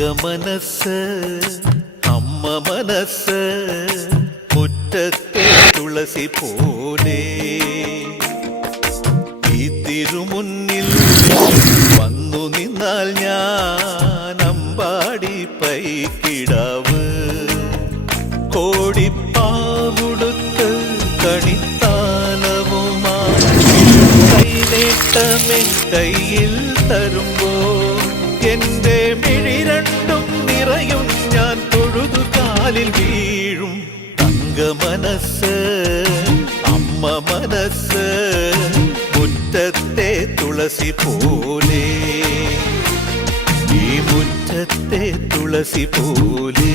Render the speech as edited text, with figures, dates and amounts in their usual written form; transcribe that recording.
മനസ്സ് അമ്മ മനസ്സ് മുറ്റത്തെ തുളസി പോലെ ഈ തിരുമുന്നിൽ വന്നു നിന്നാൽ ഞാൻ അമ്പാടി പൈക്കിടാവ് കോടിപ്പാവുടുത്ത് കണിത്താലവുമായി കൈനേട്ടമെൻ കയ്യിൽ തരുമ്പോൾ എന്റെ മിഴി രണ്ടും നിറയും ഞാൻ തൊഴുതു കാലിൽ വീഴും തങ്ക മനസ്സ് അമ്മ മനസ്സ് മുറ്റത്തെ തുളസി പോലെ ഈ മുറ്റത്തെ തുളസി പോലെ